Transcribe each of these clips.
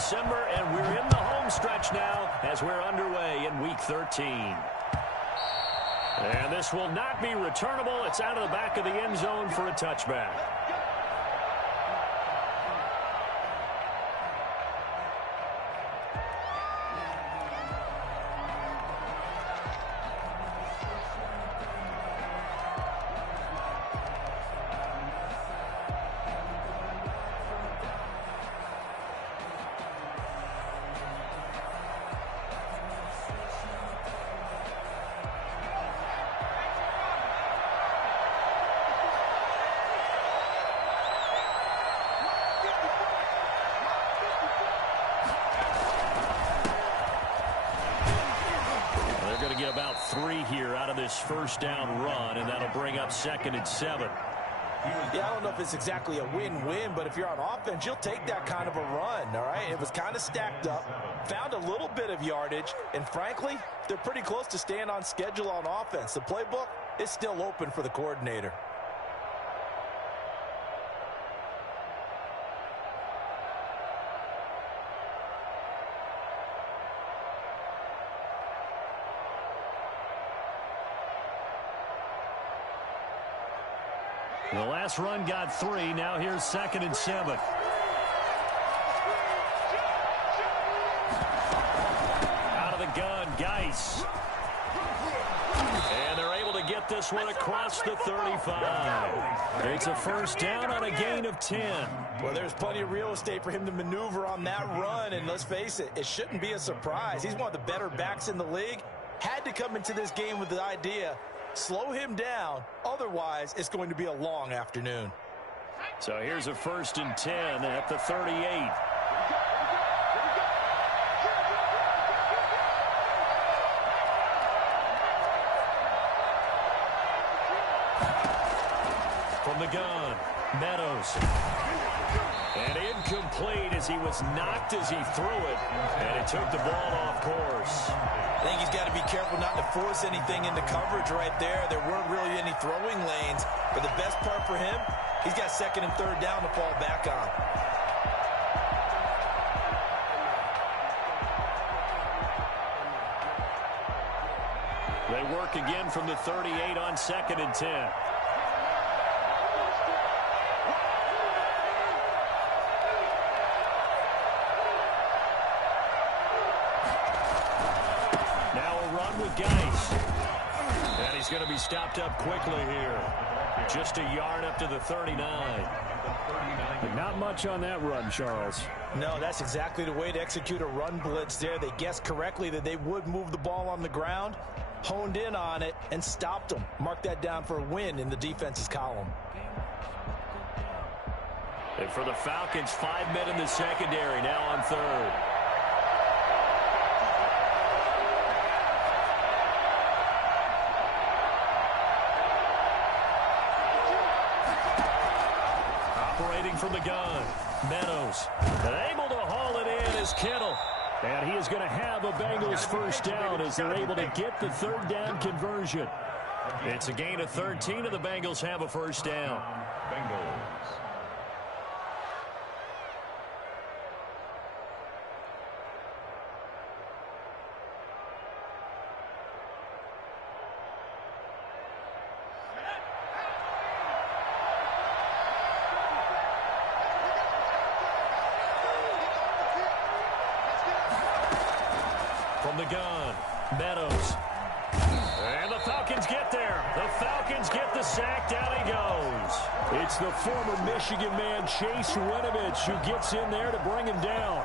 December, and we're in the home stretch now as we're underway in Week 13. And this will not be returnable. It's out of the back of the end zone for a touchback. About 3 here out of this first down run, and that'll bring up 2nd and 7. Yeah, I don't know if it's exactly a win-win, but if you're on offense, you'll take that kind of a run, all right? It was kind of stacked up, found a little bit of yardage, and frankly, they're pretty close to staying on schedule on offense. The playbook is still open for the coordinator. The last run got 3. Now here's 2nd and 7. Out of the gun, Geis. And they're able to get this one across the 35. It's a first down on a gain of 10. Well, there's plenty of real estate for him to maneuver on that run, and let's face it, it shouldn't be a surprise. He's one of the better backs in the league. Had to come into this game with the idea, slow him down, otherwise it's going to be a long afternoon. So here's a 1st and 10 at the 38. From the gun, Meadows. And incomplete as he was knocked as he threw it, and it took the ball off course. I think he's got to be careful not to force anything into coverage right there. There weren't really any throwing lanes, but the best part for him, he's got 2nd and 3rd down to fall back on. They work again from the 38 on 2nd and 10. Geis. And he's going to be stopped up quickly here. Just a yard up to the 39. Not much on that run, Charles. No, that's exactly the way to execute a run blitz there. They guessed correctly that they would move the ball on the ground, honed in on it, and stopped them. Mark that down for a win in the defense's column. And for the Falcons, 5 men in the secondary, now on 3rd. From the gun, Meadows, and able to haul it in is Kittle. And he is going to have a Bengals first down as they're able to get the 3rd down conversion. It's a gain of 13, and the Bengals have a first down. Bengals. From the gun, Meadows. And the Falcons get there. The Falcons get the sack. Down he goes. It's the former Michigan man, Chase Winovich, who gets in there to bring him down.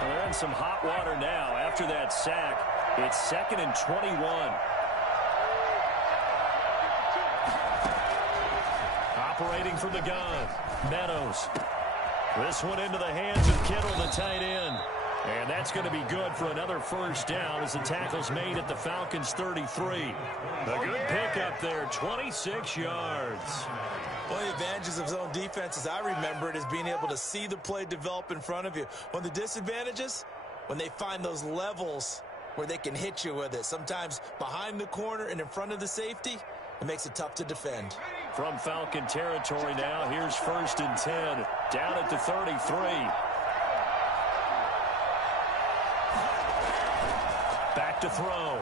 Well, they're in some hot water now after that sack. It's 2nd and 21. Operating from the gun, Meadows. This one into the hands of Kittle, the tight end. And that's going to be good for another first down as the tackle's made at the Falcons' 33. A good pickup there, 26 yards. One of the advantages of zone defense, as I remember it, is being able to see the play develop in front of you. One of the disadvantages, when they find those levels where they can hit you with it. Sometimes behind the corner and in front of the safety, it makes it tough to defend. From Falcon territory now, here's 1st and 10. Down at the 33. Back to throw.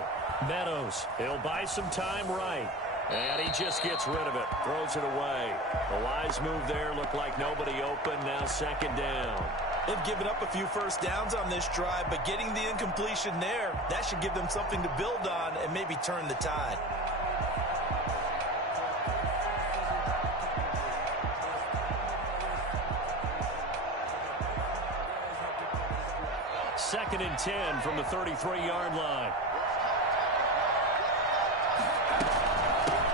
Meadows. He'll buy some time right. And he just gets rid of it. Throws it away. A wise move there. Looked like nobody open. Now 2nd down. They've given up a few first downs on this drive, but getting the incompletion there, that should give them something to build on and maybe turn the tide. Second and 10 from the 33-yard line.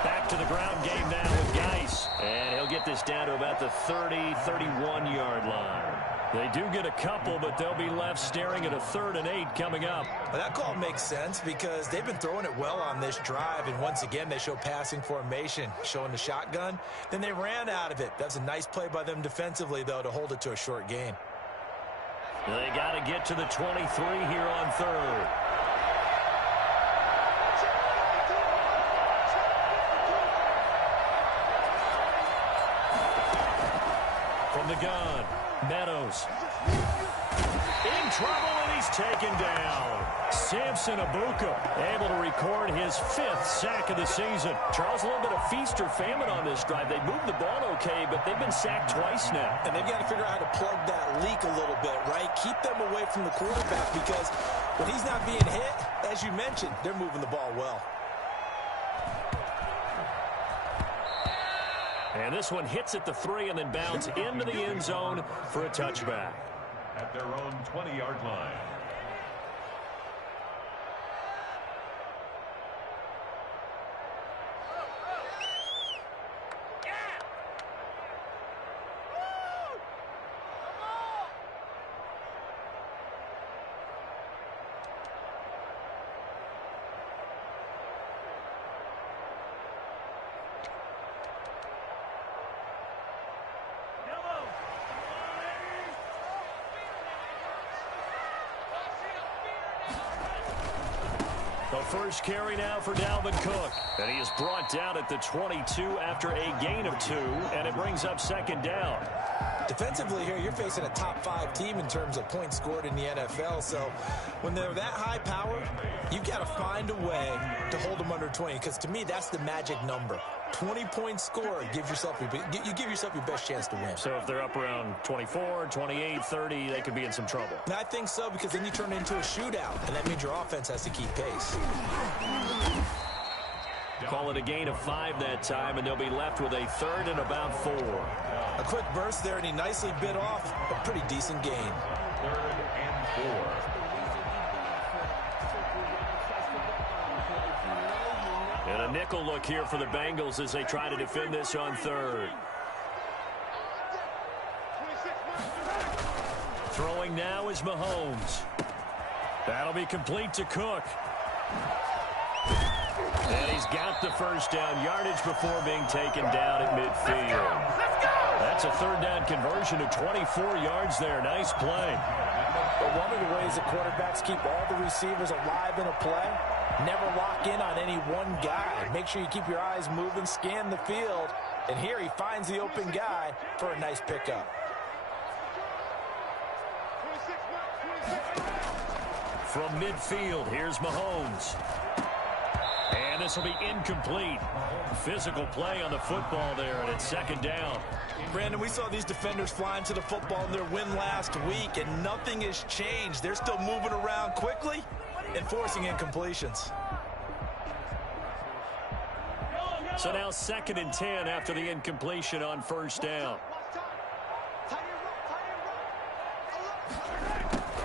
Back to the ground game now with Geis. And he'll get this down to about the 30, 31-yard line. They do get a couple, but they'll be left staring at a 3rd and 8 coming up. Well, that call makes sense because they've been throwing it well on this drive, and once again they show passing formation, showing the shotgun. Then they ran out of it. That's a nice play by them defensively, though, to hold it to a short gain. They got to get to the 23 here on 3rd. From the gun, Meadows. In trouble, and he's taken down. Samson Abuka able to record his 5th sack of the season. Charles, a little bit of feast or famine on this drive. They moved the ball okay, but they've been sacked twice now. And they've got to figure out how to plug that leak a little bit, right? Keep them away from the quarterback because when he's not being hit, as you mentioned, they're moving the ball well. And this one hits at the 3 and then bounds into the end zone for a touchback. At their own 20-yard line. The first carry now for Dalvin Cook. And he is brought down at the 22 after a gain of 2, and it brings up 2nd down. Defensively here, you're facing a top 5 team in terms of points scored in the NFL. So when they're that high power, you've got to find a way to hold them under 20. Because to me, that's the magic number. 20 points scored, you give yourself your best chance to win. So if they're up around 24, 28, 30, they could be in some trouble. And I think so, because then you turn it into a shootout, and that means your offense has to keep pace. Call it a gain of 5 that time, and they'll be left with a 3rd and about 4. A quick burst there, and he nicely bit off a pretty decent gain. 3rd and 4. And a nickel look here for the Bengals as they try to defend this on 3rd. Throwing now is Mahomes. That'll be complete to Cook. And he's got the first down yardage before being taken down at midfield. That's a 3rd down conversion of 24 yards there. Nice play. But one of the ways that quarterbacks keep all the receivers alive in a play, never lock in on any one guy. Make sure you keep your eyes moving, scan the field. And here he finds the open guy for a nice pickup. From midfield, here's Mahomes. And this will be incomplete. Physical play on the football there, and it's 2nd down. Brandon, we saw these defenders flying to the football in their win last week, and nothing has changed. They're still moving around quickly and forcing incompletions. So now 2nd and 10 after the incompletion on 1st down.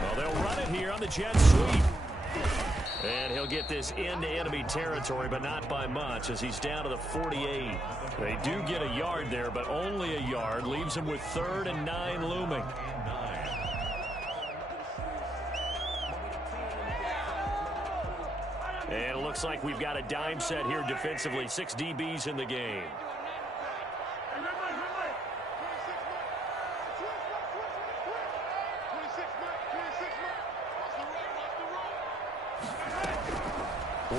Well, they'll run it here on the jet sweep. And he'll get this into enemy territory, but not by much as he's down to the 48. They do get a yard there, but only a yard. Leaves him with 3rd and 9 looming. And it looks like we've got a dime set here defensively. 6 DBs in the game.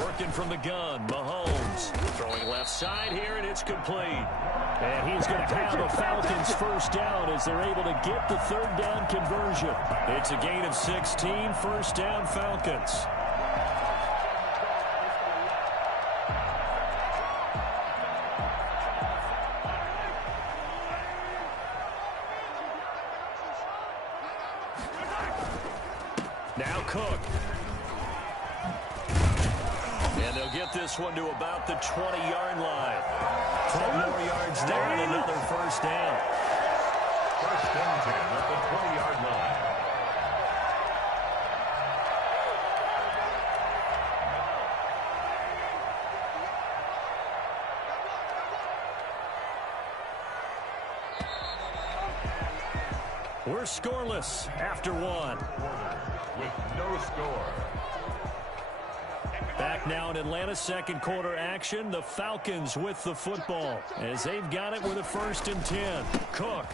Working from the gun, Mahomes. Throwing left side here, and it's complete. And he's going to have a Falcons first down as they're able to get the third down conversion. It's a gain of 16, first down Falcons. Now Cook. And they'll get this one to about the 20-yard line. 10 more yards there and another first down. First and 10 at the 20-yard line. We're scoreless after one. With no score. Back now in Atlanta, second quarter action. The Falcons with the football as they've got it with a first and 10. Cook.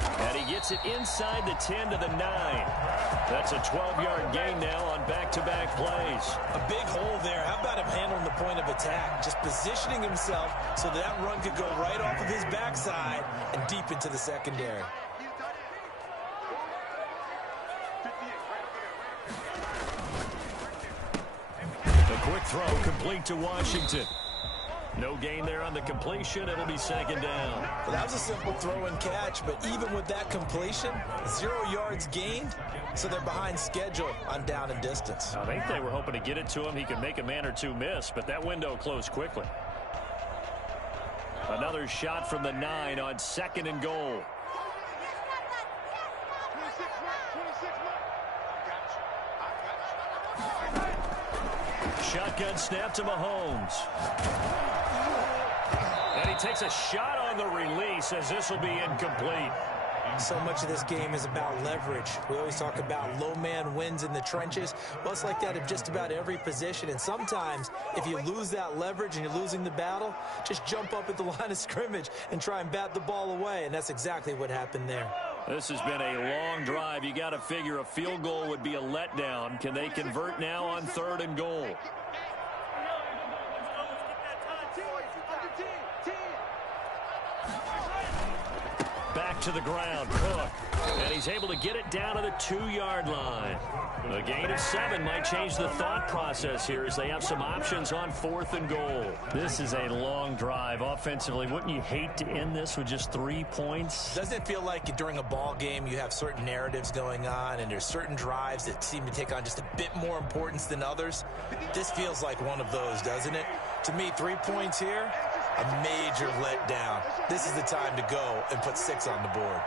And he gets it inside the 10 to the 9. That's a 12-yard gain now on back-to-back plays. A big hole there. How about him handling the point of attack? Just positioning himself so that run could go right off of his backside and deep into the secondary. Quick throw complete to Washington. No gain there on the completion. It'll be second down. Well, that was a simple throw and catch, but even with that completion, 0 yards gained, so they're behind schedule on down and distance. I think they were hoping to get it to him. He could make a man or two miss, but that window closed quickly. Another shot from the 9 on second and goal. Shotgun snap to Mahomes. And he takes a shot on the release as this will be incomplete. So much of this game is about leverage. We always talk about low man wins in the trenches. Well, it's like that of just about every position. And sometimes, if you lose that leverage and you're losing the battle, just jump up at the line of scrimmage and try and bat the ball away. And that's exactly what happened there. This has been a long drive. You got to figure a field goal would be a letdown. Can they convert now on third and goal? Back to the ground, Cook. And he's able to get it down to the 2-yard line. A gain of 7 might change the thought process here as they have some options on fourth and goal. This is a long drive offensively. Wouldn't you hate to end this with just 3 points? Doesn't it feel like during a ball game you have certain narratives going on and there's certain drives that seem to take on just a bit more importance than others? This feels like one of those, doesn't it? To me, 3 points here, a major letdown. This is the time to go and put 6 on the board.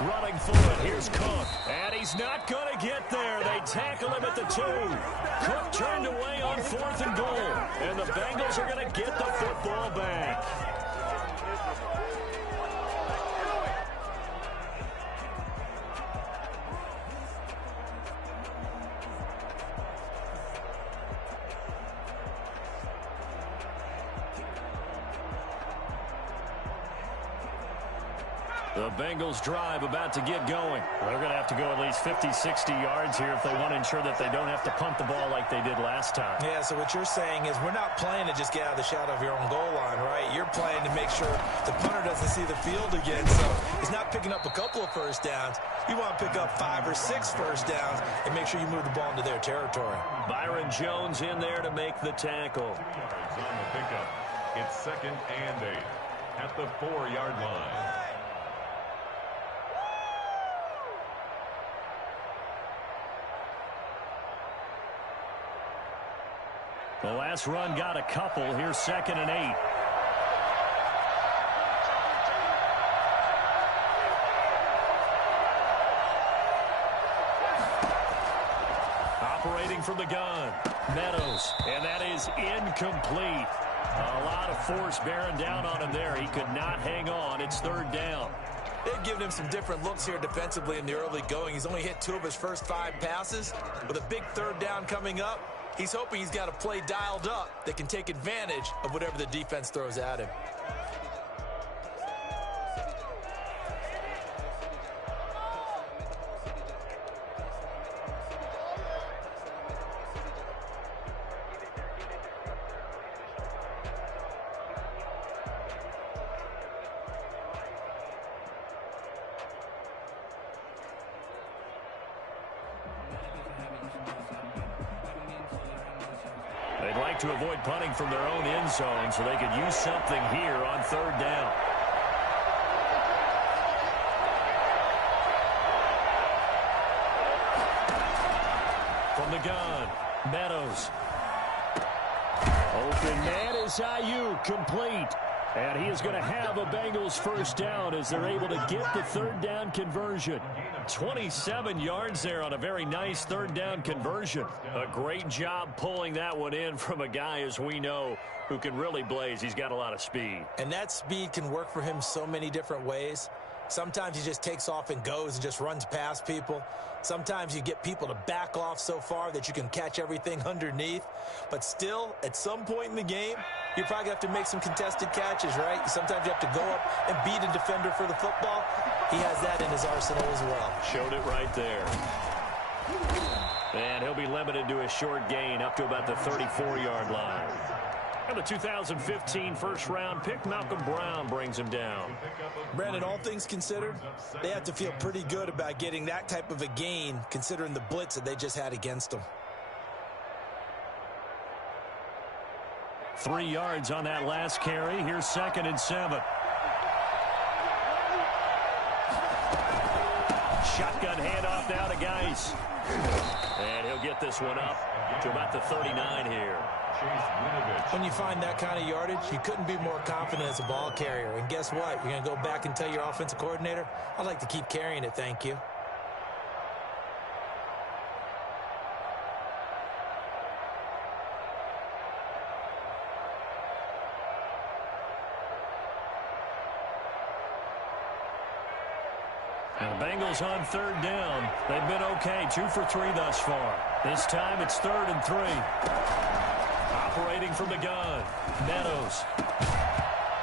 Running for it, here's Cook. And he's not going to get there. They tackle him at the 2. Cook turned away on fourth and goal. And the Bengals are going to get the football back. The Bengals drive about to get going. They're going to have to go at least 50, 60 yards here if they want to ensure that they don't have to punt the ball like they did last time. Yeah, so what you're saying is we're not playing to just get out of the shadow of your own goal line, right? You're playing to make sure the punter doesn't see the field again. So he's not picking up a couple of first downs. You want to pick up 5 or 6 first downs and make sure you move the ball into their territory. Byron Jones in there to make the tackle. It's on the pickup. It's second and 8 at the 4-yard line. The last run got a couple. Here's second and 8. Operating from the gun, Meadows, and that is incomplete. A lot of force bearing down on him there. He could not hang on. It's third down. They've given him some different looks here defensively in the early going. He's only hit 2 of his first 5 passes. With a big third down coming up, he's hoping he's got a play dialed up that can take advantage of whatever the defense throws at him. like to avoid punting from their own end zone, so they could use something here on third down. From the gun, Meadows. Open man is Ayuk, complete. And he is going to have a Bengals first down as they're able to get the third down conversion. 27 yards there on a very nice third down conversion. A great job pulling that one in from a guy, as we know, who can really blaze. He's got a lot of speed. And that speed can work for him so many different ways. Sometimes he just takes off and goes and just runs past people. Sometimes you get people to back off so far that you can catch everything underneath. But still, at some point in the game, you probably have to make some contested catches, right? Sometimes you have to go up and beat a defender for the football. He has that in his arsenal as well. Showed it right there. And he'll be limited to a short gain up to about the 34-yard line. And the 2015 first-round pick, Malcolm Brown, brings him down. Brandon, all things considered, they have to feel pretty good about getting that type of a gain, considering the blitz that they just had against them. 3 yards on that last carry. Here's 2nd and 7. Shotgun handoff now to Geis. And he'll get this one up to about the 39 here. When you find that kind of yardage, you couldn't be more confident as a ball carrier. And guess what? You're going to go back and tell your offensive coordinator, I'd like to keep carrying it, thank you. And the Bengals on third down. They've been okay, 2 for 3 thus far. This time it's 3rd and 3. Operating from the gun, Meadows.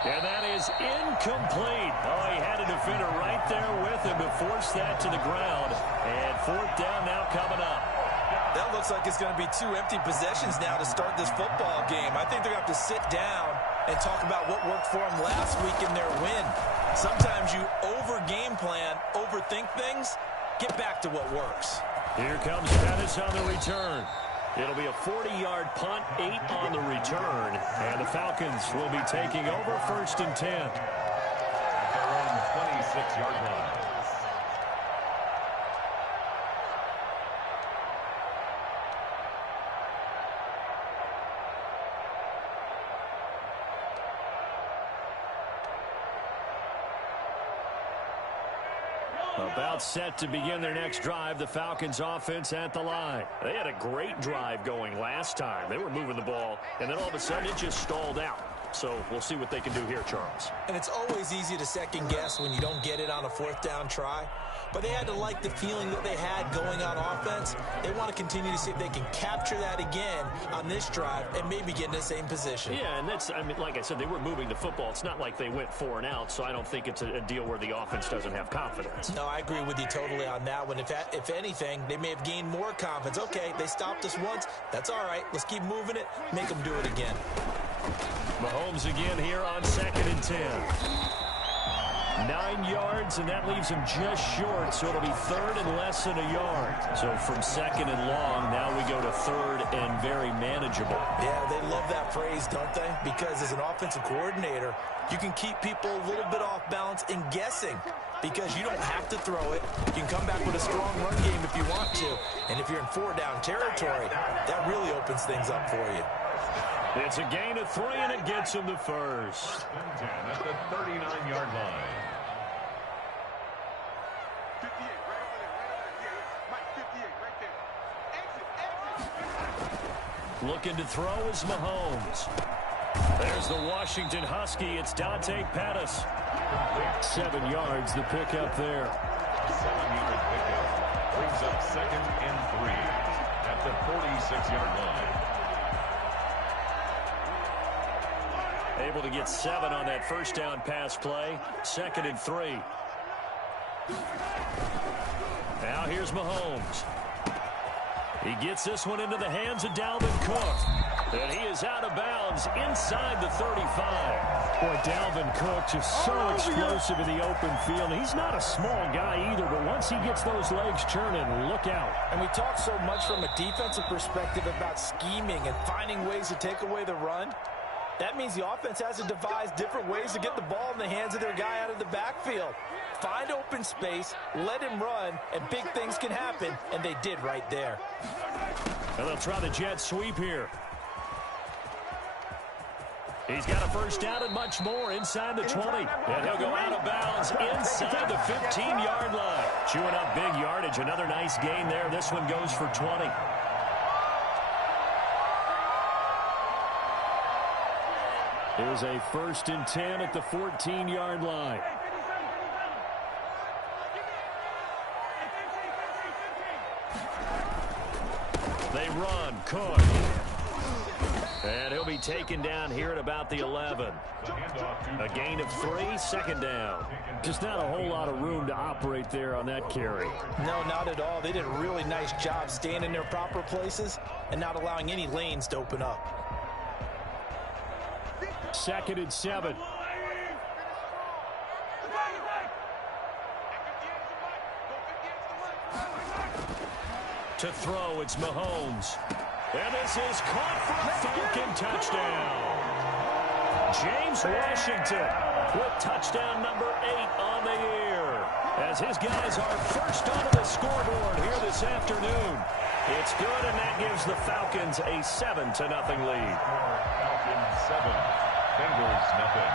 And that is incomplete. Oh, he had a defender right there with him to force that to the ground. And 4th down now coming up. That looks like it's going to be 2 empty possessions now to start this football game. I think they're going to have to sit down and talk about what worked for them last week in their win. Sometimes you over-game plan, overthink things, get back to what works. Here comes Pettis on the return. It'll be a 40-yard punt, 8 on the return. And the Falcons will be taking over 1st and 10. At their own 26-yard line. About set to begin their next drive, the Falcons offense at the line. They had a great drive going last time. They were moving the ball, and then all of a sudden it just stalled out. So we'll see what they can do here, Charles. And it's always easy to second guess when you don't get it on a 4th down try. But they had to like the feeling that they had going on offense. They want to continue to see if they can capture that again on this drive and maybe get in the same position. Yeah, and that's, I mean, like I said, they were moving the football. It's not like they went 4 and out, so I don't think it's a deal where the offense doesn't have confidence. No, I agree with you totally on that one. If anything, they may have gained more confidence. Okay, they stopped us once. That's all right. Let's keep moving it. Make them do it again. Mahomes again here on 2nd and 10. 9 yards, and that leaves him just short, so it'll be 3rd and less than a yard. So from 2nd and long, now we go to 3rd and very manageable. Yeah, they love that phrase, don't they? Because as an offensive coordinator, you can keep people a little bit off balance and guessing because you don't have to throw it. You can come back with a strong run game if you want to. And if you're in 4-down territory, that really opens things up for you. It's a gain of 3, and it gets him to 1st. At the 39-yard line. Looking to throw is Mahomes. There's the Washington Husky. It's Dante Pettis. 7 yards, the pickup there. 7-yard pickup brings up 2nd and 3 at the 46-yard line. Able to get 7 on that 1st down pass play. 2nd and 3. Now here's Mahomes. He gets this one into the hands of Dalvin Cook. And he is out of bounds inside the 35. Boy, Dalvin Cook just so explosive in the open field. He's not a small guy either, but once he gets those legs churning, look out. And we talk so much from a defensive perspective about scheming and finding ways to take away the run. That means the offense has to devise different ways to get the ball in the hands of their guy out of the backfield. Find open space, let him run, and big things can happen, and they did right there. And they'll try the jet sweep here. He's got a first down and much more inside the 20. And he'll go out of bounds inside the 15-yard line. Chewing up big yardage. Another nice gain there. This one goes for 20. Here's a 1st and 10 at the 14-yard line. They run. Cook. And he'll be taken down here at about the 11. A gain of 3, 2nd down. Just not a whole lot of room to operate there on that carry. No, not at all. They did a really nice job staying in their proper places and not allowing any lanes to open up. 2nd and 7. To throw, it's Mahomes. And this is caught for a Falcon touchdown. James Washington with touchdown number 8 on the year. As his guys are first onto the scoreboard here this afternoon. It's good, and that gives the Falcons a 7-0 lead. Falcons 7, Bengals nothing.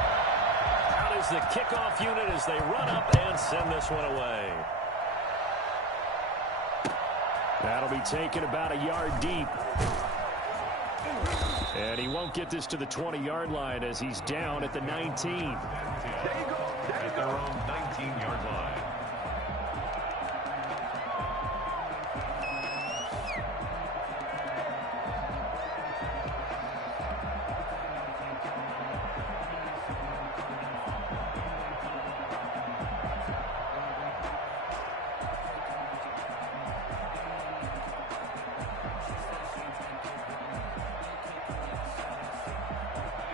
Out is the kickoff unit as they run up and send this one away. That'll be taken about a yard deep. And he won't get this to the 20-yard line as he's down at the 19. At their own 19-yard line.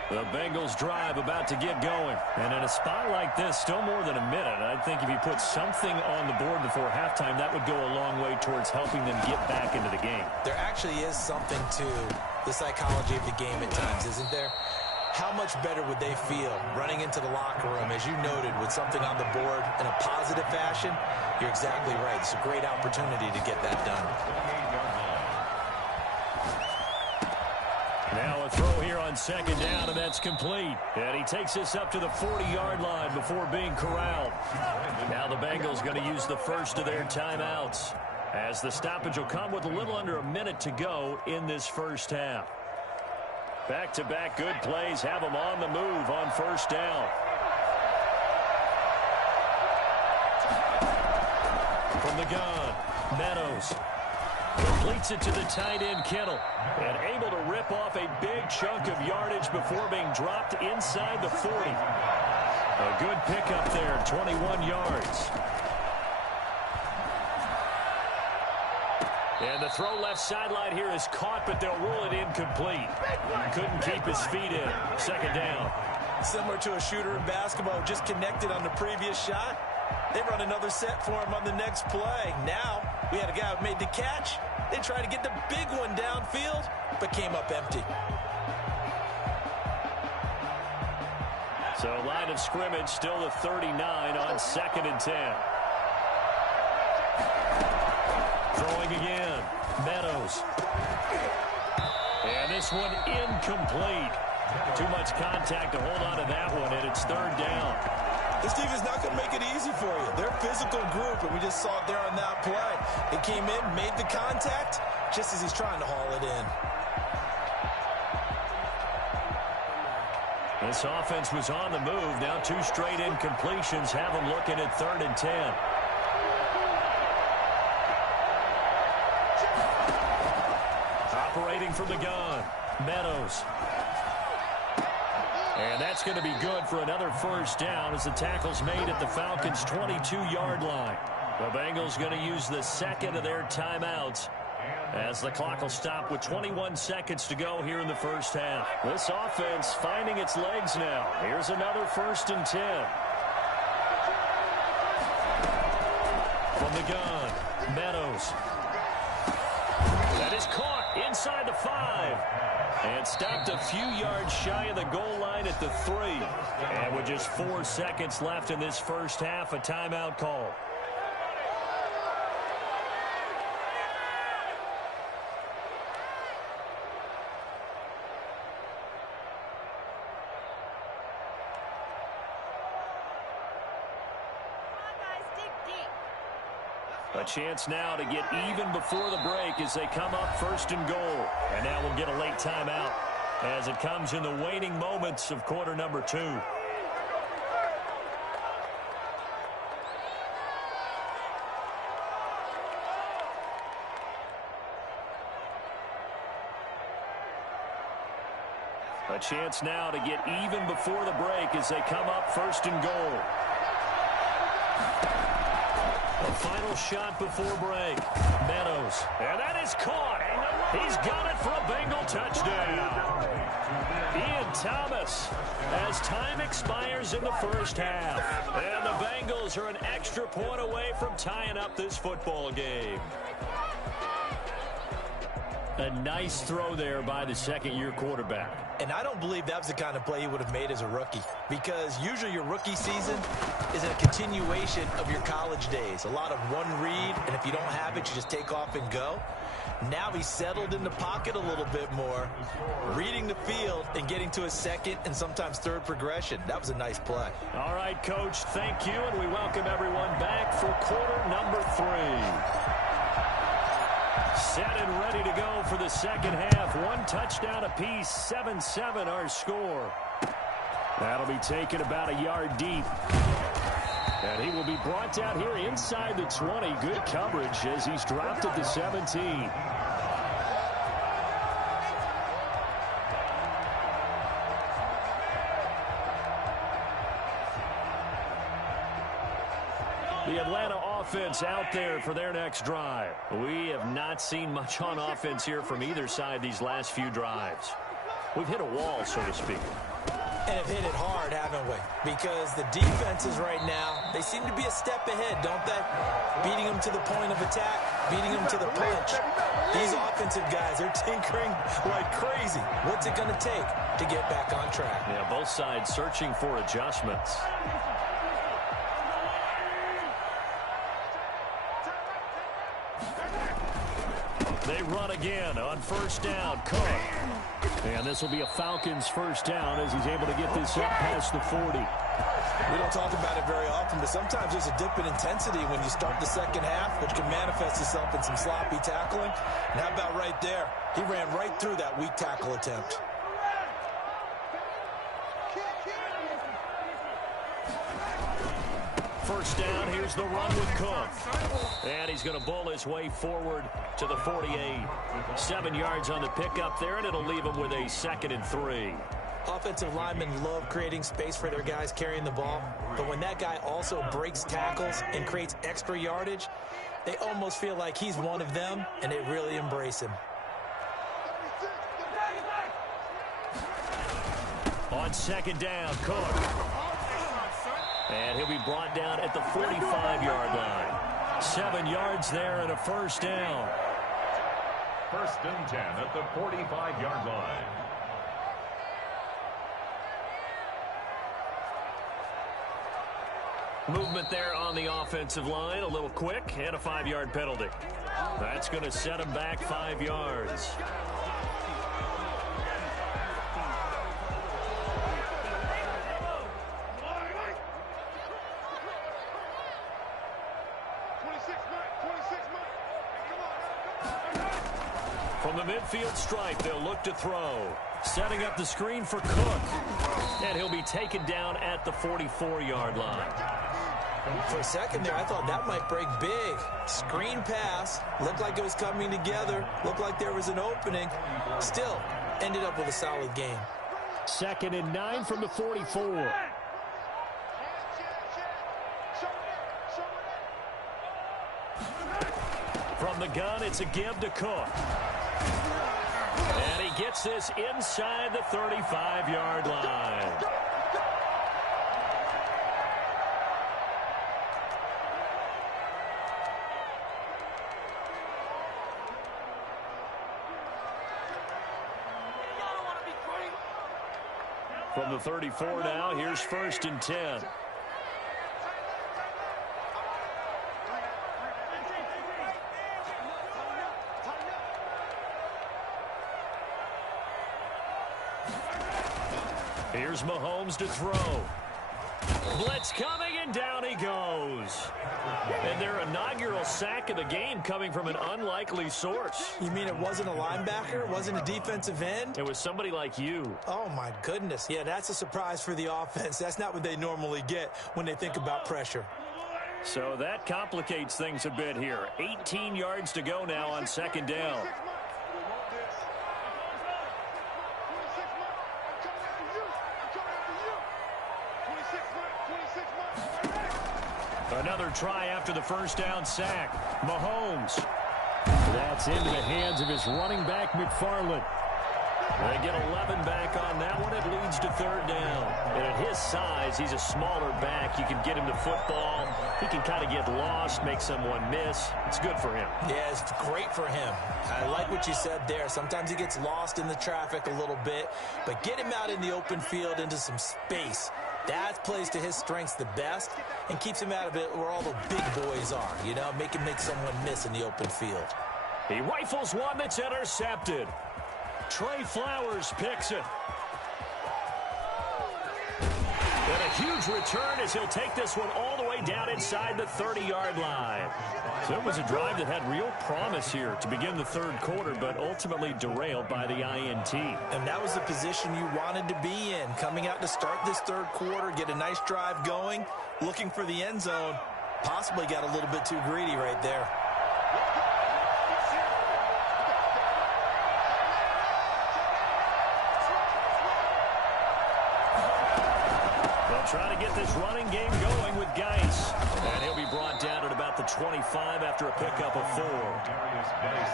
The Bengals drive about to get going. And in a spot like this, still more than a minute, I think if you put something on the board before halftime, that would go a long way towards helping them get back into the game. There actually is something to the psychology of the game at times, isn't there? How much better would they feel running into the locker room, as you noted, with something on the board in a positive fashion? You're exactly right. It's a great opportunity to get that done. Now a throw here on 2nd down, and that's complete. And he takes this up to the 40-yard line before being corralled. Now the Bengals going to use the first of their timeouts, as the stoppage will come with a little under a minute to go in this first half. Back-to-back good plays have them on the move on 1st down. From the gun, Meadows completes it to the tight end, Kittle, and able to rip off a big chunk of yardage before being dropped inside the 40. A good pickup there, 21 yards. And the throw left sideline here is caught, but they'll rule it incomplete. Couldn't keep his feet in. 2nd down. Similar to a shooter in basketball, just connected on the previous shot. They run another set for him on the next play. Now, we had a guy who made the catch. They tried to get the big one downfield, but came up empty. So line of scrimmage still the 39 on 2nd and 10. Throwing again. Meadows. And this one incomplete. Too much contact to hold on to that one, and it's 3rd down. This defense is not going to make it easy for you. They're a physical group, and we just saw it there on that play. They came in, made the contact, just as he's trying to haul it in. This offense was on the move. Now 2 straight incompletions have them looking at 3rd and 10. Operating from the gun, Meadows. And that's going to be good for another 1st down as the tackle's made at the Falcons' 22-yard line. The Bengals going to use the 2nd of their timeouts as the clock will stop with 21 seconds to go here in the first half. This offense finding its legs now. Here's another 1st and 10. From the gun, Meadows. That is caught inside the 5. And stopped a few yards shy of the goal line at the 3. And with just 4 seconds left in this first half, a timeout call. A chance now to get even before the break as they come up 1st and goal. And now we'll get a late timeout as it comes in the waning moments of quarter number 2. A chance now to get even before the break as they come up 1st and goal. The final shot before break. Meadows. And that is caught. He's got it for a Bengal touchdown. Ian Thomas as time expires in the first half. And the Bengals are an extra point away from tying up this football game. A nice throw there by the second-year quarterback. And I don't believe that was the kind of play he would have made as a rookie, because usually your rookie season is a continuation of your college days. A lot of one read, and if you don't have it, you just take off and go. Now he's settled in the pocket a little bit more, reading the field and getting to a second and sometimes third progression. That was a nice play. All right, Coach, thank you, and we welcome everyone back for quarter number 3. Set and ready to go for the second half. 1 touchdown apiece, 7-7 our score. That'll be taken about a yard deep. And he will be brought down here inside the 20. Good coverage as he's dropped at the 17. The Atlanta offense out there for their next drive. We have not seen much on offense here from either side these last few drives. We've hit a wall, so to speak. And have hit it hard, haven't we? Because the defenses right now, they seem to be a step ahead, don't they? Beating them to the point of attack, beating them to the punch. These offensive guys, they're tinkering like crazy. What's it going to take to get back on track? Yeah, both sides searching for adjustments. They run again on first down. Cook. And this will be a Falcons first down as he's able to get this up past the 40. We don't talk about it very often, but sometimes there's a dip in intensity when you start the second half, which can manifest itself in some sloppy tackling. And how about right there? He ran right through that weak tackle attempt. First down, here's the run with Cook. And he's going to bull his way forward to the 48. 7 yards on the pickup there, and it'll leave him with a 2nd and 3. Offensive linemen love creating space for their guys carrying the ball, but when that guy also breaks tackles and creates extra yardage, they almost feel like he's one of them, and they really embrace him. On second down, Cook. And he'll be brought down at the 45-yard line. 7 yards there and a first down. 1st and 10 at the 45-yard line. Movement there on the offensive line, a little quick, and a 5-yard penalty. That's going to set him back 5 yards. From the midfield stripe, they'll look to throw. Setting up the screen for Cook. And he'll be taken down at the 44-yard line. For a second there, I thought that might break big. Screen pass. Looked like it was coming together. Looked like there was an opening. Still, ended up with a solid game. 2nd and 9 from the 44. From the gun, it's a give to Cook. And he gets this inside the 35-yard line. From the 34 now, here's 1st and 10. Here's Mahomes to throw. Blitz coming, and down he goes. And their inaugural sack of the game coming from an unlikely source. You mean it wasn't a linebacker? It wasn't a defensive end? It was somebody like you. Oh, my goodness. Yeah, that's a surprise for the offense. That's not what they normally get when they think about pressure. So that complicates things a bit here. 18 yards to go now on 2nd down. Another try after the 1st down sack. Mahomes. That's into the hands of his running back, McFarland. They get 11 back on that one. It leads to 3rd down. And at his size, he's a smaller back. You can get him to football. He can kind of get lost, make someone miss. It's good for him. Yeah, it's great for him. I like what you said there. Sometimes he gets lost in the traffic a little bit. But get him out in the open field into some space. That plays to his strengths the best and keeps him out of it where all the big boys are, you know, make someone miss in the open field. He rifles one that's intercepted. Trey Flowers picks it. And a huge return as he'll take this one all the way down inside the 30-yard line. So it was a drive that had real promise here to begin the 3rd quarter, but ultimately derailed by the INT. And that was the position you wanted to be in, coming out to start this 3rd quarter, get a nice drive going, looking for the end zone. Possibly got a little bit too greedy right there. Trying to get this running game going with Geis. And he'll be brought down at about the 25 after a pickup of 4.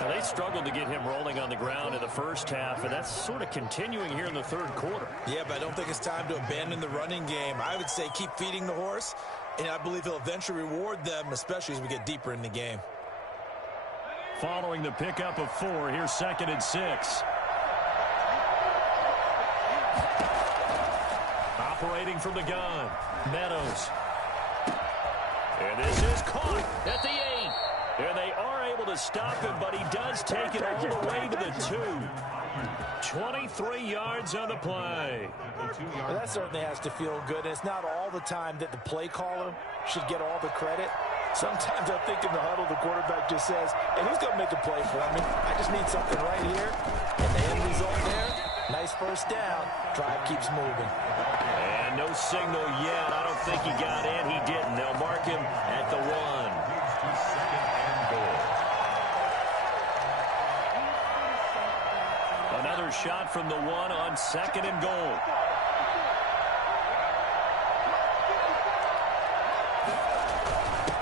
Now, they struggled to get him rolling on the ground in the 1st half, and that's sort of continuing here in the 3rd quarter. Yeah, but I don't think it's time to abandon the running game. I would say keep feeding the horse, and I believe he'll eventually reward them, especially as we get deeper in the game. Following the pickup of 4, here's 2nd and 6. Operating from the gun, Meadows. And this is caught at the 8. And they are able to stop him, but he does take it all the way to the 2. 23 yards on the play. Well, that certainly has to feel good. And it's not all the time that the play caller should get all the credit. Sometimes I think in the huddle, the quarterback just says, hey, who's going to make a play for me? I just need something right here. And the end result there, nice 1st down. Drive keeps moving. And no signal yet. I don't think he got in. He didn't. They'll mark him at the 1. Another shot from the 1 on 2nd and goal.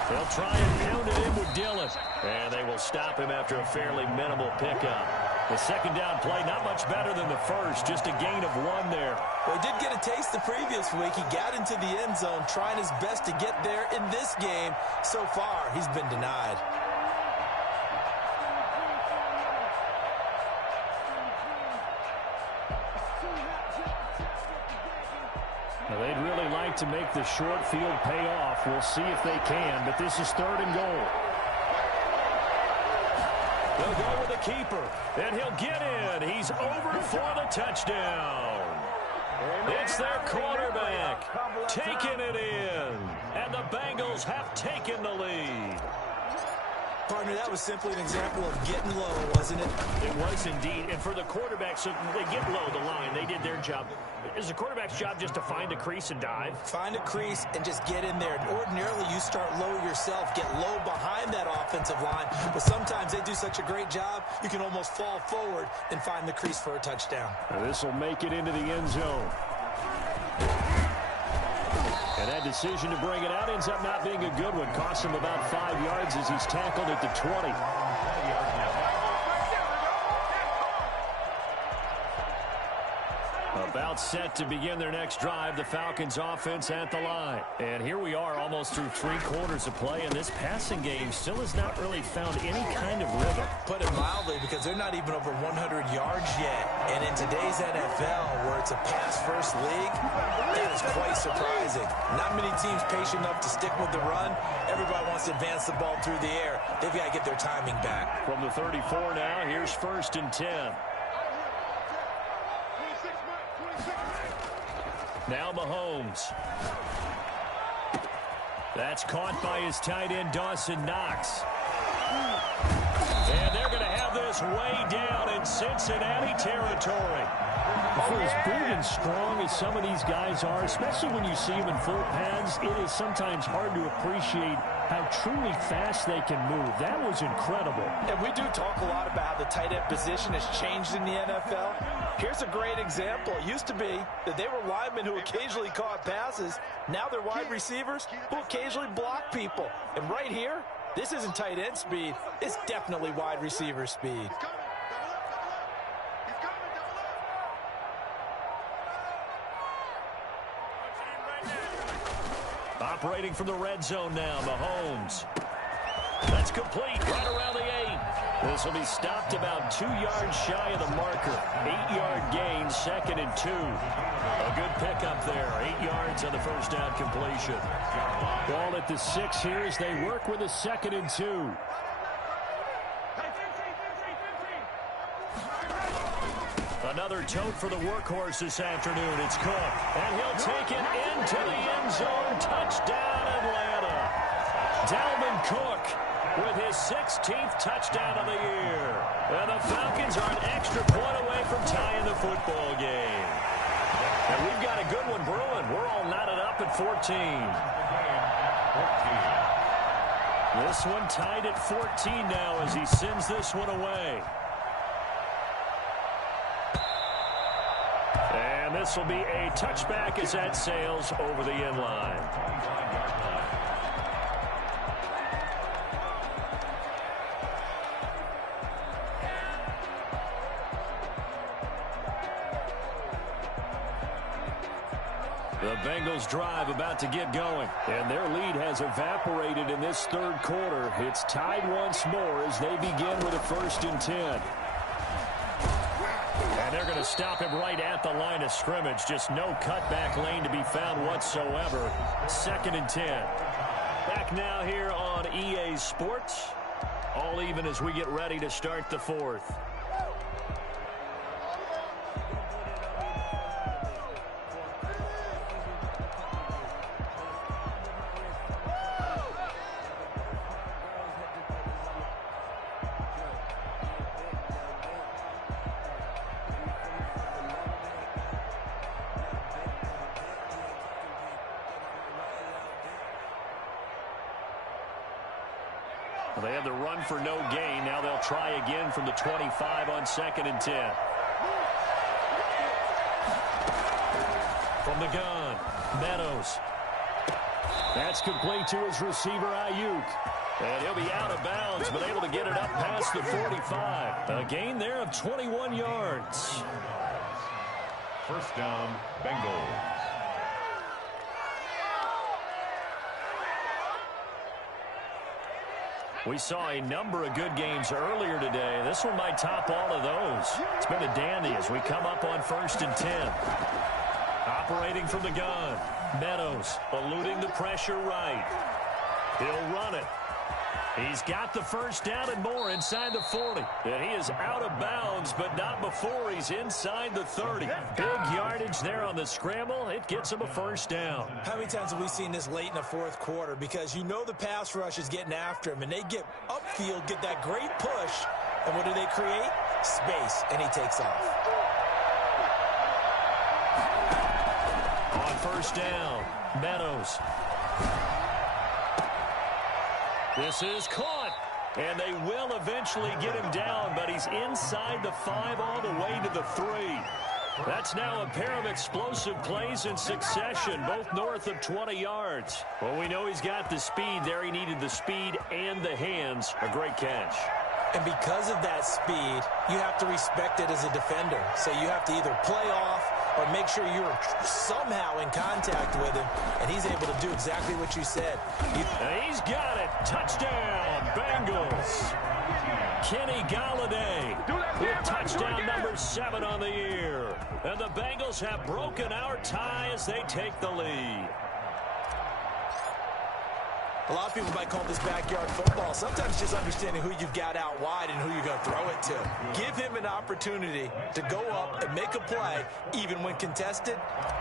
They'll try and pound it in with Dillon. And they will stop him after a fairly minimal pickup. The 2nd down play, not much better than the 1st. Just a gain of 1 there. Well, he did get a taste the previous week. He got into the end zone, trying his best to get there in this game. So far, he's been denied. Now, they'd really like to make the short field pay off. We'll see if they can, but this is 3rd and goal. They'll go with the keeper, and he'll get in. He's over for the touchdown. It's their quarterback taking it in, and the Bengals have taken the lead. Partner, that was simply an example of getting low, wasn't it? It was indeed. And for the quarterback, so they get low the line. They did their job. Is the quarterback's job just to find a crease and dive? Find a crease and just get in there. Ordinarily, you start low yourself, get low behind that offensive line. But sometimes they do such a great job, you can almost fall forward and find the crease for a touchdown. This will make it into the end zone. And that decision to bring it out ends up not being a good one. Costs him about 5 yards as he's tackled at the 20. About set to begin their next drive, the Falcons offense at the line. And here we are almost through 3 quarters of play, and this passing game still has not really found any kind of rhythm. Put it mildly, because they're not even over 100 yards yet. And in today's NFL, where it's a pass-first league, that is quite surprising. Not many teams patient enough to stick with the run. Everybody wants to advance the ball through the air. They've got to get their timing back. From the 34 now, here's 1st and 10. Now Mahomes. That's caught by his tight end, Dawson Knox. And they're going to have this way down in Cincinnati territory. For as big and strong as some of these guys are, especially when you see them in full pads, it is sometimes hard to appreciate how truly fast they can move. That was incredible. And we do talk a lot about how the tight end position has changed in the NFL. Here's a great example. It used to be that they were linemen who occasionally caught passes. Now they're wide receivers who occasionally block people. And right here, this isn't tight end speed. It's definitely wide receiver speed. Operating from the red zone now, Mahomes. That's complete right around the 8. This will be stopped about 2 yards shy of the marker. 8-yard gain, 2nd and 2. A good pickup there. 8 yards on the first down completion. Ball at the 6 here as they work with a 2nd and 2. Another tote for the workhorse this afternoon. It's Cook. And he'll take it into the end zone. Touchdown, Atlanta. Dalvin Cook with his 16th touchdown of the year. And the Falcons are an extra point away from tying the football game. And we've got a good one brewing. We're all knotted up at 14. This one tied at 14 now as he sends this one away. And this will be a touchback as that sails over the end line. The Bengals drive about to get going, and their lead has evaporated in this 3rd quarter. It's tied once more as they begin with a 1st and 10. And they're going to stop him right at the line of scrimmage. Just no cutback lane to be found whatsoever. 2nd and 10. Back now here on EA Sports. All even as we get ready to start the 4th. They had the run for no gain. Now they'll try again from the 25 on 2nd and 10. From the gun, Meadows. That's complete to his receiver, Ayuk. And he'll be out of bounds, but able to get it up past the 45. A gain there of 21 yards. 1st down, Bengals. We saw a number of good games earlier today. This one might top all of those. It's been a dandy as we come up on 1st and 10. Operating from the gun. Meadows eluding the pressure right. He'll run it. He's got the 1st down and more inside the 40. And he is out of bounds, but not before he's inside the 30. Big yardage there on the scramble. It gets him a 1st down. How many times have we seen this late in the 4th quarter? Because you know the pass rush is getting after him, and they get upfield, get that great push, and what do they create? Space, and he takes off. On 1st down, Meadows. This is caught, and they will eventually get him down, but he's inside the 5 all the way to the 3. That's now a pair of explosive plays in succession, both north of 20 yards. Well, we know he's got the speed there. He needed the speed and the hands. A great catch. And because of that speed, you have to respect it as a defender. So you have to either play off or make sure you're somehow in contact with him, and he's able to do exactly what you said. He's got it. Touchdown, Bengals. Kenny Golladay with touchdown number 7 on the year. And the Bengals have broken our tie as they take the lead. A lot of people might call this backyard football. Sometimes just understanding who you've got out wide and who you're going to throw it to. Give him an opportunity to go up and make a play, even when contested.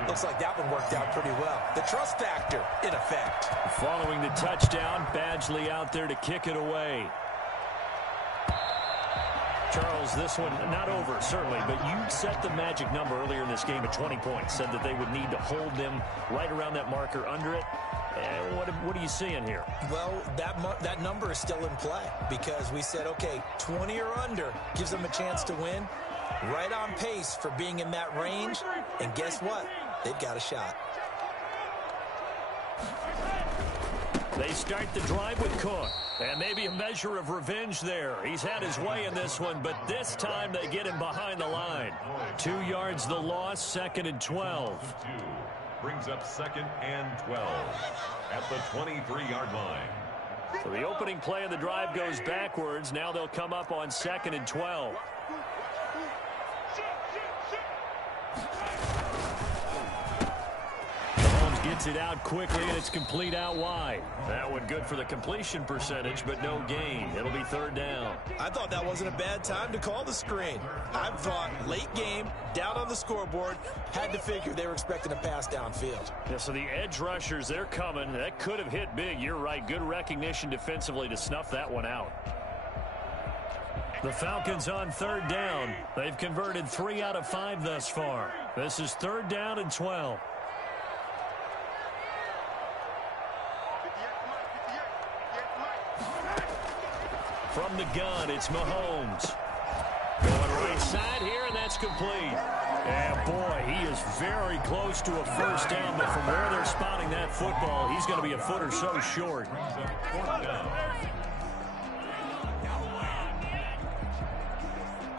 Looks like that one worked out pretty well. The trust factor in effect. Following the touchdown, Badgley out there to kick it away. Charles, this one not over, certainly, but you set the magic number earlier in this game at 20 points. Said that they would need to hold them right around that marker under it. What are you seeing here? Well, that number is still in play because we said, okay, 20 or under gives them a chance to win. Right on pace for being in that range. And guess what? They've got a shot. They start the drive with Cook. And maybe a measure of revenge there. He's had his way in this one, but this time they get him behind the line. 2 yards the loss, 2nd and 12. Brings up 2nd and 12 at the 23-yard line. So the opening play of the drive goes backwards. Now they'll come up on 2nd and 12. Gets it out quickly, and it's complete out wide. That one good for the completion percentage, but no gain. It'll be 3rd down. I thought that wasn't a bad time to call the screen. I thought late game, down on the scoreboard, had to figure they were expecting a pass downfield. Yeah, so the edge rushers, they're coming. That could have hit big. You're right. Good recognition defensively to snuff that one out. The Falcons on 3rd down. They've converted 3 out of 5 thus far. This is 3rd down and 12. From the gun, it's Mahomes. Going right side here, and that's complete. And boy, he is very close to a first down, but from where they're spotting that football, he's going to be a foot or so short.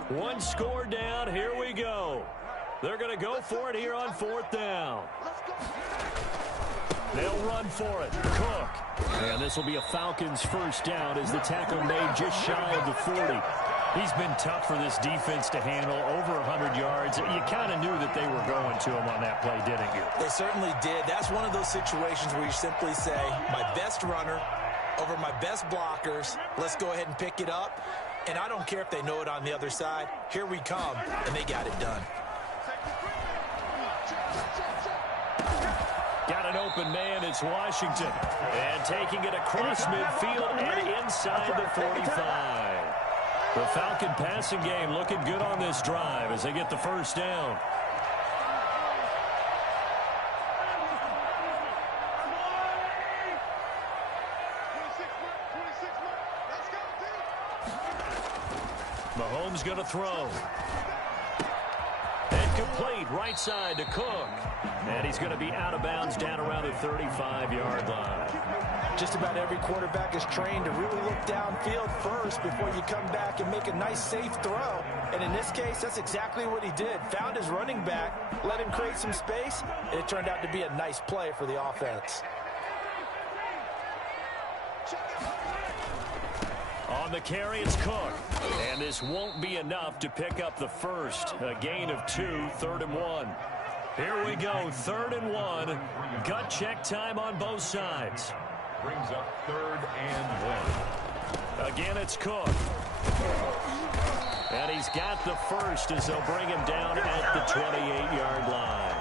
One score down, here we go. They're going to go for it here on 4th down. They'll run for it. Cook. And this will be a Falcons first down as the tackle made just shy of the 40. He's been tough for this defense to handle, over 100 yards. You kind of knew that they were going to him on that play, didn't you? They certainly did. That's one of those situations where you simply say, my best runner over my best blockers. Let's go ahead and pick it up. And I don't care if they know it on the other side. Here we come, and they got it done. Got an open man, it's Washington. And taking it across midfield and inside the 45. The Falcon passing game looking good on this drive as they get the first down. Mahomes going to throw. And complete right side to Cook. And he's going to be out of bounds down around the 35-yard line. Just about every quarterback is trained to really look downfield first before you come back and make a nice, safe throw. And in this case, that's exactly what he did. Found his running back, let him create some space, and it turned out to be a nice play for the offense. On the carry, it's Cook. And this won't be enough to pick up the first. A gain of 2, 3rd and 1. Here we go, 3rd and 1. Gut check time on both sides. Brings up 3rd and 1. Again, it's Cook. And he's got the first as they'll bring him down at the 28-yard line.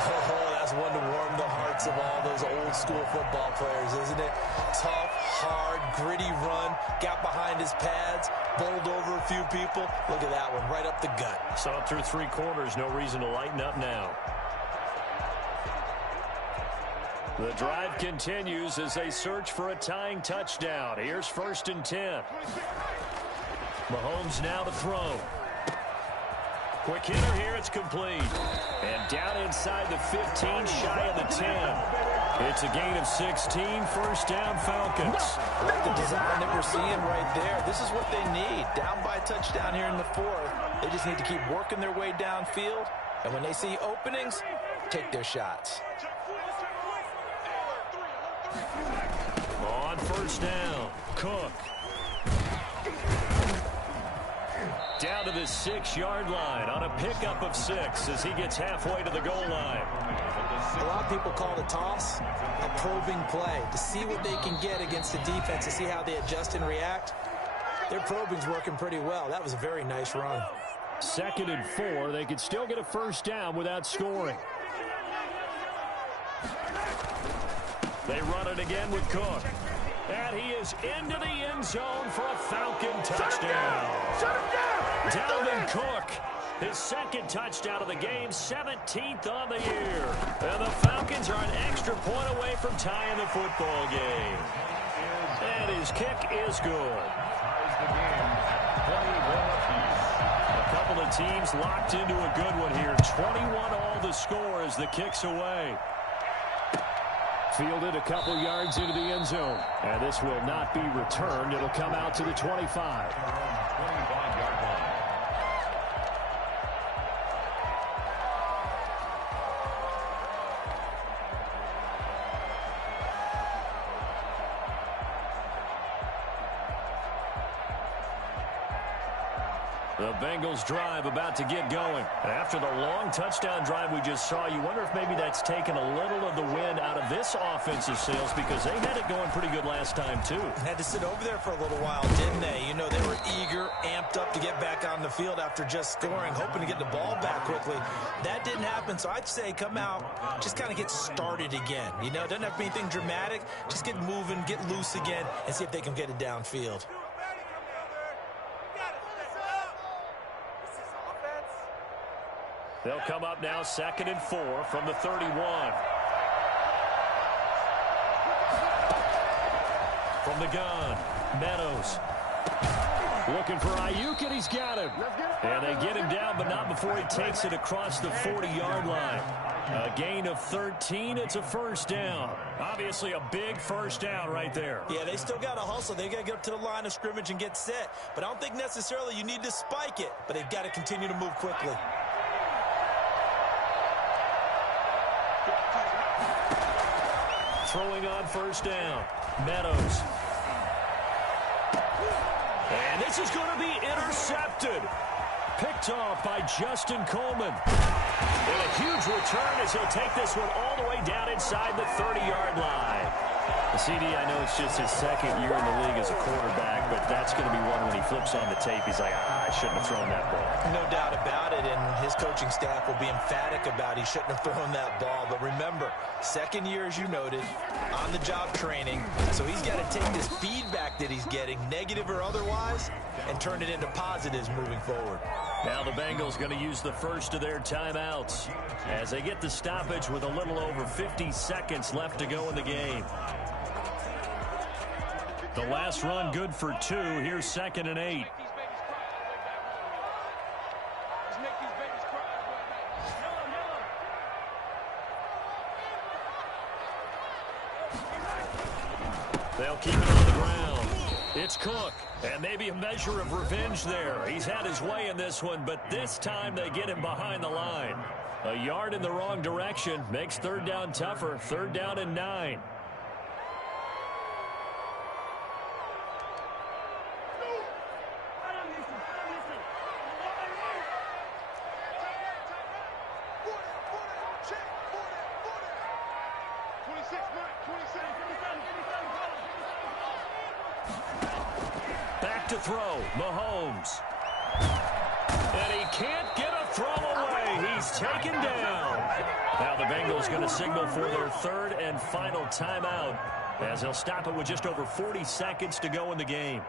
Oh, that's one to warm the hearts of all those old school football players, isn't it? Tough, hard, gritty run, got behind his pads, bowled over a few people. Look at that one, right up the gut. Saw it through 3 quarters, no reason to lighten up now. The drive continues as they search for a tying touchdown. Here's 1st and 10. Mahomes now to throw. Quick hitter here, it's complete. And down inside the 15, shy of the 10. It's a gain of 16, first down Falcons. I like the design that we're seeing right there. This is what they need. Down by a touchdown here in the 4th. They just need to keep working their way downfield And when they see openings, take their shots. On first down, Cook. Down to the 6-yard line on a pickup of 6 as he gets halfway to the goal line. A lot of people call the toss a probing play to see what they can get against the defense, to see how they adjust and react. Their probing's working pretty well. That was a very nice run. 2nd and 4. They could still get a first down without scoring. They run it again with Cook. And he is into the end zone for a Falcon touchdown. Dalvin Cook, his 2nd touchdown of the game, 17th on the year. And the Falcons are an extra point away from tying the football game. And his kick is good. A couple of teams locked into a good one here. 21 all the score as the kick's away. Fielded a couple yards into the end zone. And this will not be returned. It'll come out to the 25. 25-yard line. The Bengals drive about to get going. After the long touchdown drive we just saw, you wonder if maybe that's taken a little of the wind out of this offensive sails, because they had it going pretty good last time too. Had to sit over there for a little while, didn't they? You know, they were eager, amped up to get back on the field after just scoring, hoping to get the ball back quickly. That didn't happen, so I'd say come out, just kind of get started again. You know, it doesn't have to be anything dramatic. Just get moving, get loose again, and see if they can get it downfield. They'll come up now 2nd and 4 from the 31. From the gun, Meadows. Looking for Ayuk, and he's got him. And they get him down, but not before he takes it across the 40-yard line. A gain of 13. It's a first down. Obviously a big first down right there. Yeah, they still got to hustle. They got to get up to the line of scrimmage and get set. But I don't think necessarily you need to spike it. But they've got to continue to move quickly. Throwing on first down, Meadows. And this is going to be intercepted. Picked off by Justin Coleman. And a huge return as he'll take this one all the way down inside the 30-yard line. The CD, I know it's just his 2nd year in the league as a quarterback, but that's going to be one when he flips on the tape. He's like, I shouldn't have thrown that ball. No doubt about it, and his coaching staff will be emphatic about he shouldn't have thrown that ball. But remember, 2nd year, as you noted, on-the-job training, so he's got to take this feedback that he's getting, negative or otherwise, and turn it into positives moving forward. Now the Bengals going to use the first of their timeouts as they get the stoppage with a little over 50 seconds left to go in the game. The last run good for 2. Here's 2nd and 8. They'll keep it on the ground. It's Cook, and maybe a measure of revenge there. He's had his way in this one, but this time they get him behind the line. A yard in the wrong direction makes 3rd down tougher. 3rd down and 9. Back to throw, Mahomes. And he can't get a throw away. He's taken down. Now the Bengals going to signal for their 3rd and final timeout as they'll stop it with just over 40 seconds to go in the game.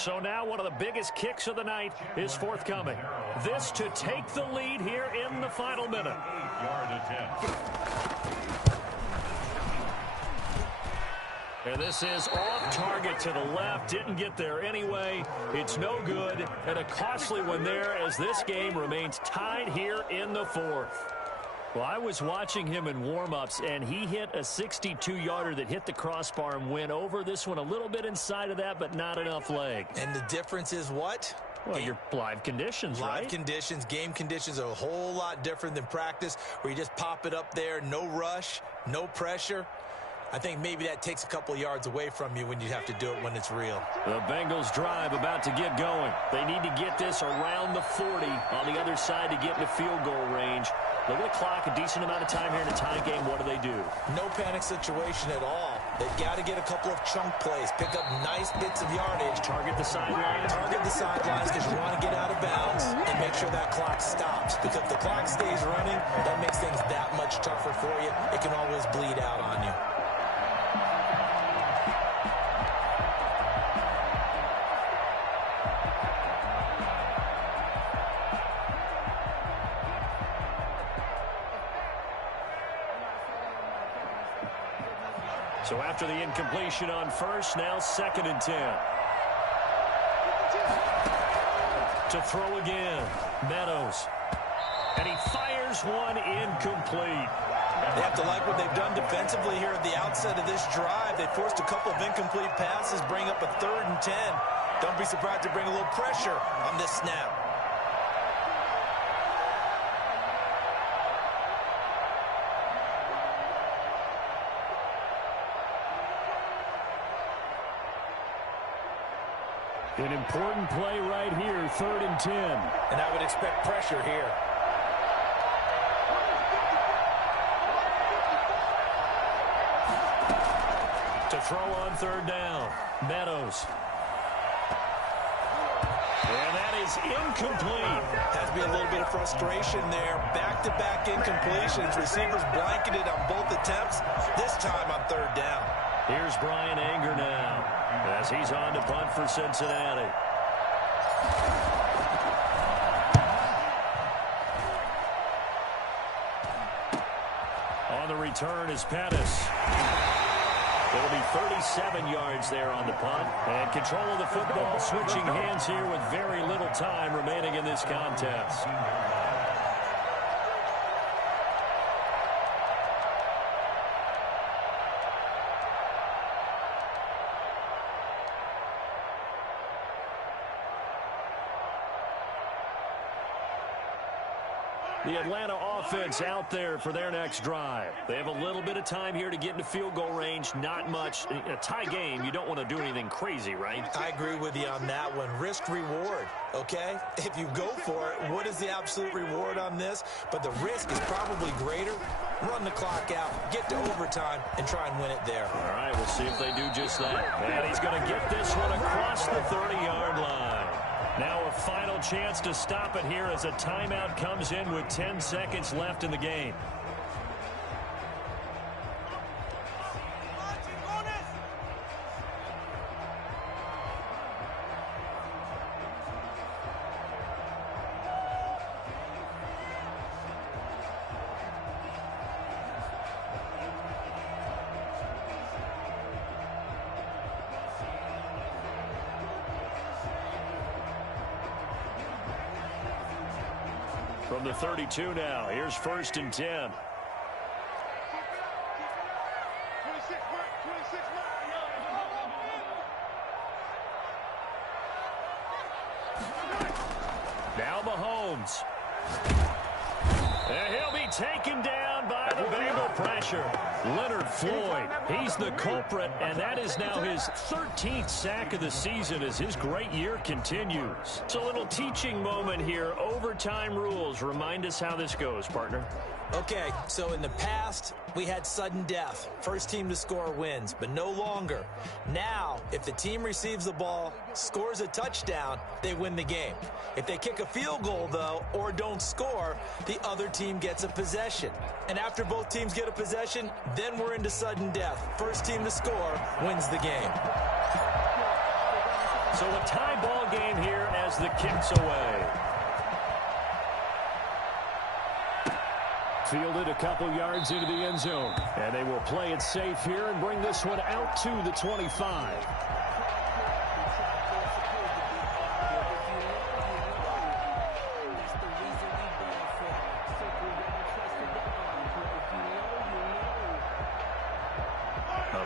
So now one of the biggest kicks of the night is forthcoming. This to take the lead here in the final minute. 8-yard attempt. And this is off target to the left. Didn't get there anyway. It's no good. And a costly one there as this game remains tied here in the fourth. Well, I was watching him in warm-ups, and he hit a 62-yarder that hit the crossbar and went over. This one a little bit inside of that, but not enough leg. And the difference is what? Well, your live conditions, right? Live conditions, game conditions are a whole lot different than practice, where you just pop it up there, no rush, no pressure. I think maybe that takes a couple yards away from you when you have to do it when it's real. The Bengals drive about to get going. They need to get this around the 40 on the other side to get into field goal range. Look at the clock, a decent amount of time here in a tie game. What do? No panic situation at all. They've got to get a couple of chunk plays, pick up nice bits of yardage. Target the sidelines. Target the sidelines because you want to get out of bounds and make sure that clock stops. Because if the clock stays running, that makes things that much tougher for you. It can always bleed out on you. So after the incompletion on first, now 2nd and 10. To throw again, Meadows. And he fires one incomplete. They have to like what they've done defensively here at the outset of this drive. They forced a couple of incomplete passes, bring up a 3rd and 10. Don't be surprised to bring a little pressure on this snap. An important play right here, 3rd and 10. And I would expect pressure here. To throw on 3rd down, Meadows. And that is incomplete. Has to be a little bit of frustration there. Back-to-back incompletions. Receivers blanketed on both attempts, this time on 3rd down. Here's Brian Anger now as he's on to punt for Cincinnati. On the return is Pettis. It'll be 37 yards there on the punt. And control of the football switching hands here with very little time remaining in this contest. The Atlanta offense out there for their next drive. They have a little bit of time here to get into field goal range. Not much. In a tie game, you don't want to do anything crazy, right? I agree with you on that one. Risk-reward, okay? If you go for it, what is the absolute reward on this? But the risk is probably greater. Run the clock out, get to overtime, and try and win it there. All right, we'll see if they do just that. And he's going to get this one across the 30-yard line. Now a final chance to stop it here as a timeout comes in with 10 seconds left in the game. From the 32 now, here's 1st and 10. Now Mahomes. And he'll be taken down by the Bengal pressure. Leonard Floyd, he's the culprit, and that is now his 13th sack of the season as his great year continues. It's a little teaching moment here. Overtime rules. Remind us how this goes, partner. Okay, so in the past, we had sudden death. First team to score wins, but no longer. Now, if the team receives the ball, scores a touchdown, they win the game. If they kick a field goal, though, or don't score, the other team gets a possession. And after both teams get a possession, then we're into sudden death. First team to score wins the game. So a tie ball game here as the kick's away. Fielded a couple yards into the end zone. And they will play it safe here and bring this one out to the 25.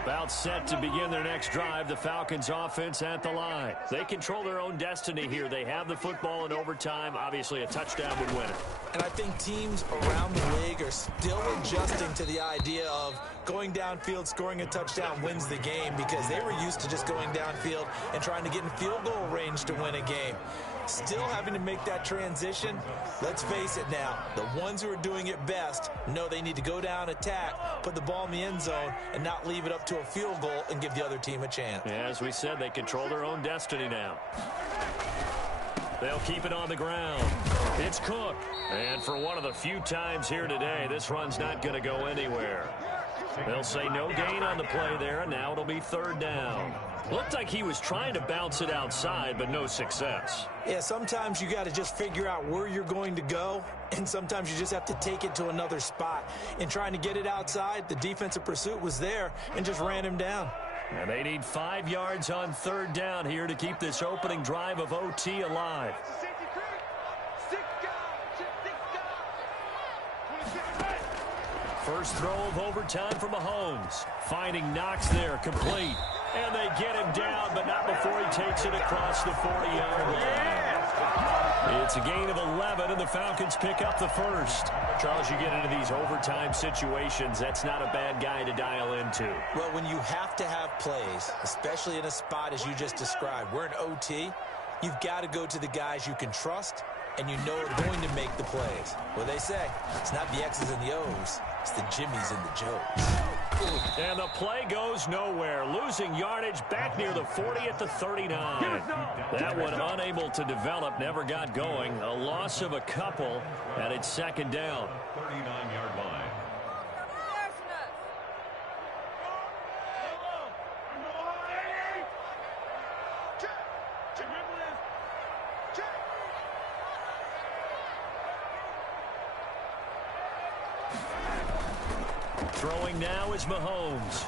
About set to begin their next drive, the Falcons offense at the line. They control their own destiny here. They have the football in overtime. Obviously, a touchdown would win it. And I think teams around the league are still adjusting to the idea of going downfield, scoring a touchdown wins the game, because they were used to just going downfield and trying to get in field goal range to win a game. Still having to make that transition. Let's face it now, the ones who are doing it best know they need to go down, attack, put the ball in the end zone, and not leave it up to a field goal and give the other team a chance. Yeah, as we said, they control their own destiny now. They'll keep it on the ground. It's Cook. And for one of the few times here today, this run's not going to go anywhere. They'll say no gain on the play there, and now it'll be third down. Looked like he was trying to bounce it outside, but no success. Yeah, sometimes you got to just figure out where you're going to go, and sometimes you just have to take it to another spot. In trying to get it outside, the defensive pursuit was there and just ran him down. And they need 5 yards on third down here to keep this opening drive of OT alive. First throw of overtime for Mahomes. Finding Knox there, complete. And they get him down, but not before he takes it across the 40-yard line. It's a gain of 11, and the Falcons pick up the first. Charles, you get into these overtime situations, that's not a bad guy to dial into. Well, when you have to have plays, especially in a spot as you just described, we're in OT, you've got to go to the guys you can trust and you know are going to make the plays. Well, they say it's not the X's and the O's, it's the Jimmys and the Joes. And the play goes nowhere. Losing yardage back near the 40 at the 39. That one unable to develop, never got going. A loss of a couple, and it's second down. 39-yard line. Throwing now is Mahomes.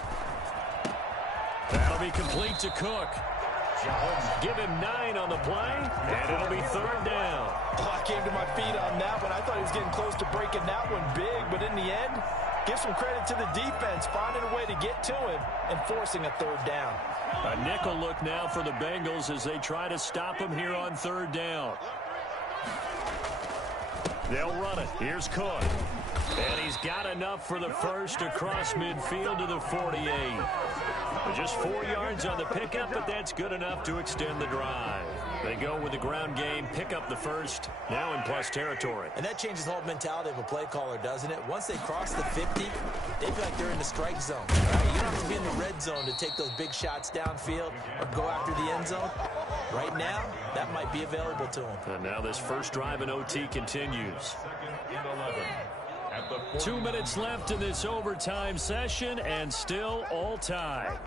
That'll be complete to Cook. Give him 9 on the play, and it'll be third down. Oh, I came to my feet on that one. I thought he was getting close to breaking that one big, but in the end, give some credit to the defense, finding a way to get to him and forcing a third down. A nickel look now for the Bengals as they try to stop him here on third down. They'll run it. Here's Cook. And he's got enough for the first across midfield to the 48. Just 4 yards on the pickup, but that's good enough to extend the drive. They go with the ground game, pick up the first, now in plus territory. And that changes the whole mentality of a play caller, doesn't it? Once they cross the 50, they feel like they're in the strike zone. Right? You don't have to be in the red zone to take those big shots downfield or go after the end zone. Right now, that might be available to them. And now this first drive in OT continues. 2 minutes left in this overtime session, and still all tied.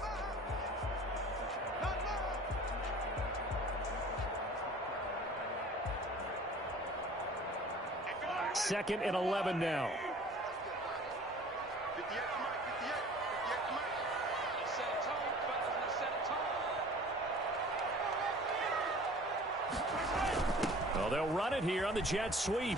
Second and 11 now. Well, they'll run it here on the jet sweep.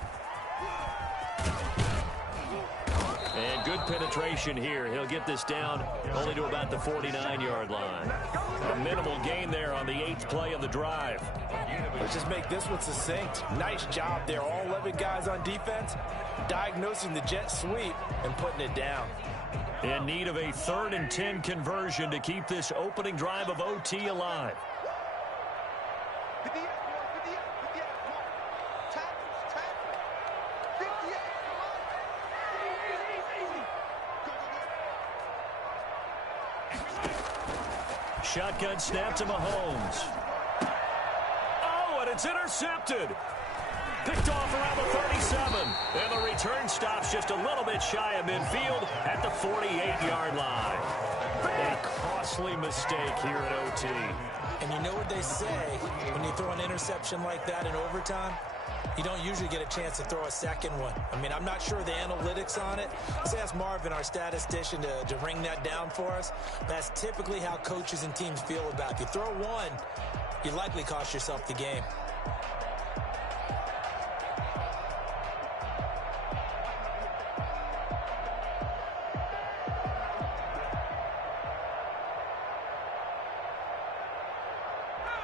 And good penetration here. He'll get this down only to about the 49-yard line. A minimal gain there on the 8th play of the drive. Let's just make this one succinct. Nice job there. All 11 guys on defense diagnosing the jet sweep and putting it down. In need of a 3rd and 10 conversion to keep this opening drive of OT alive. Shotgun snap to Mahomes. Oh, and it's intercepted. Picked off around the 37. And the return stops just a little bit shy of midfield at the 48-yard line. A costly mistake here at OT. And you know what they say, when you throw an interception like that in overtime, you don't usually get a chance to throw a second one. I mean, I'm not sure the analytics on it. Let's ask Marvin, our statistician, to ring that down for us. That's typically how coaches and teams feel about it. If you throw one, you likely cost yourself the game.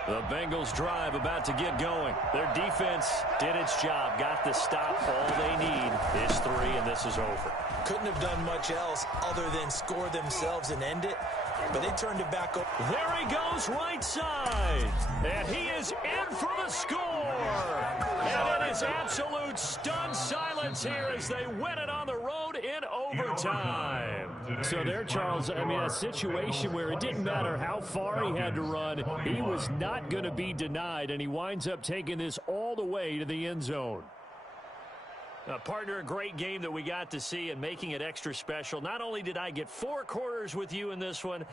The Bengals drive about to get going. Their defense did its job, got the stop. All they need is 3, and this is over. Couldn't have done much else other than score themselves and end it, but they turned it back over. There he goes right side, and he is in for the score. And it is absolute stunned silence here as they win it on the road in overtime. So there, Charles, I mean, a situation where it didn't matter how far he had to run, he was not going to be denied, and he winds up taking this all the way to the end zone. Partner, a great game that we got to see and making it extra special. Not only did I get 4 quarters with you in this one,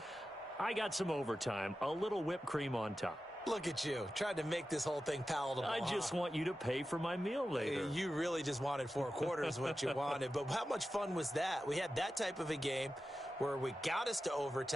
I got some overtime, a little whipped cream on top. Look at you, trying to make this whole thing palatable. I just want you to pay for my meal later. You really just wanted 4 quarters, what you wanted. But how much fun was that? We had that type of a game where we got us to overtime.